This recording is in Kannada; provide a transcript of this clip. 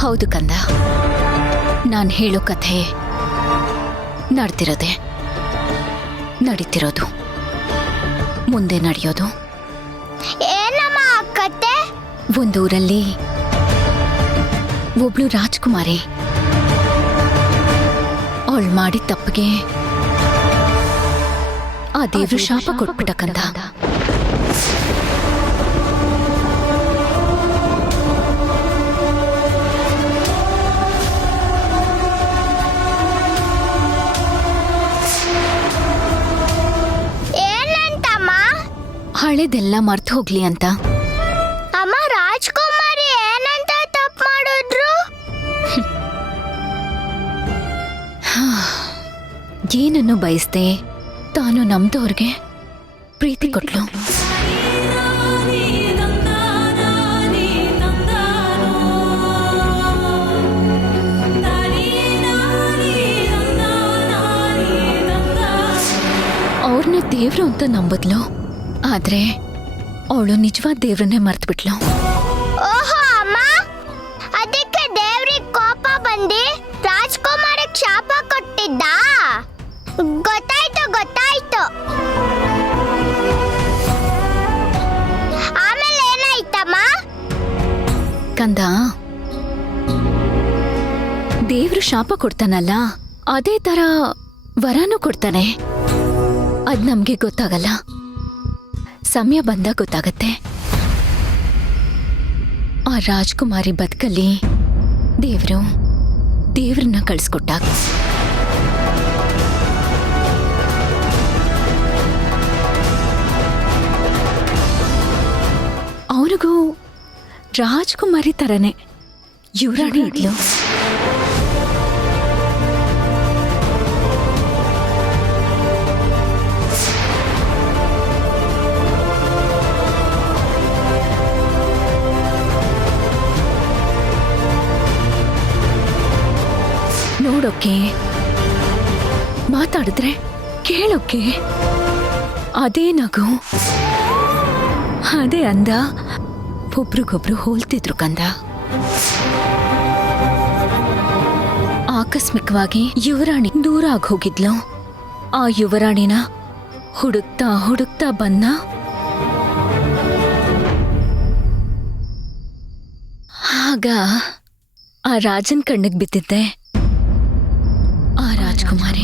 ಹೌದು ಕಂದ, ನಾನು ಹೇಳೋ ಕಥೆ ನಡ್ತಿರೋದೆ, ನಡೀತಿರೋದು, ಮುಂದೆ ನಡೆಯೋದು. ಏನಮ್ಮ ಕತೆ? ಒಂದೂರಲ್ಲಿ ಒಬ್ಳು ರಾಜ್ಕುಮಾರಿ ಅವಳು ಮಾಡಿದ ತಪ್ಪಿಗೆ ಆ ದೇವ್ರು ಶಾಪ ಕೊಟ್ಬಿಟ್ಟ ಕಂದ. ಏನಂತಮ್ಮ? ಹಳೆದೆಲ್ಲ ಮರ್ತು ಹೋಗ್ಲಿ ಅಂತ. ಅಮ್ಮ, ರಾಜ್ಕುಮಾರಿ ಏನಂತ ತಪ್ಪು ಮಾಡಿದ್ರು? ಏನನ್ನು ಬಯಸ್ದೆ ತಾನು ನಮ್ದವ್ರಿಗೆ ಪ್ರೀತಿ ಕೊಟ್ಲು. ಅವ್ರನ್ನ ದೇವ್ರು ಅಂತ ನಂಬದ್ಲು, ಆದ್ರೆ ಅವಳು ನಿಜವಾದ ದೇವ್ರನ್ನೇ ಮರ್ತ್ಬಿಟ್ಲು. ಓಹೋ ಅಮ್ಮ, ಅದಕ್ಕೆ ದೇವ್ರಿಗೆ ಕೋಪ ಬಂದು ರಾಜ್ಕುಮಾರಿಗೆ ಶಾಪ ಕೊಟ್ಟಿದ್ದ? ಗೊತ್ತಾಯ್ತು ಗೊತ್ತಾಯ್ತು. ಆಮೇಲೆ ಏನಾಯ್ತಮ್ಮ? ಕಂದ, ದೇವ್ರು ಶಾಪ ಕೊಡ್ತಾನಲ್ಲ, ಅದೇ ತರ ವರನೂ ಕೊಡ್ತಾನೆ. ಅದ್ ನಮ್ಗೆ ಗೊತ್ತಾಗಲ್ಲ, ಸಮಯ ಬಂದಾಗ ಗೊತ್ತಾಗತ್ತೆ. ಆ ರಾಜ್ಕುಮಾರಿ ಬದುಕಲ್ಲಿ ದೇವ್ರನ್ನ ಕಳಿಸ್ಕೊಟ್ಟಾಗ ಅವನಿಗೂ ರಾಜ್ಕುಮಾರಿ ತರನೇ ಯುವರಾಣಿ ಇದ್ಲು. ನೋಡೋಕೆ, ಮಾತಾಡಿದ್ರೆ ಕೇಳೋಕೆ, ಅದೇ ನಗು, ಅದೇ ಅಂದ, ಒಬ್ರಿಗೊಬ್ರು ಹೋಲ್ತಿದ್ರು ಕಂದ. ಆಕಸ್ಮಿಕವಾಗಿ ಯುವರಾಣಿ ದೂರ ಆಗಿ ಹೋಗಿದ್ಲು. ಆ ಯುವರಾಣಿನ ಹುಡುಕ್ತಾ ಹುಡುಕ್ತಾ ಬಂದ. ಆಗ ಆ ರಾಜನ್ ಕಣ್ಣಿಗೆ ಬಿದ್ದಿದ್ದೆ ಆ ರಾಜ್ಕುಮಾರಿ.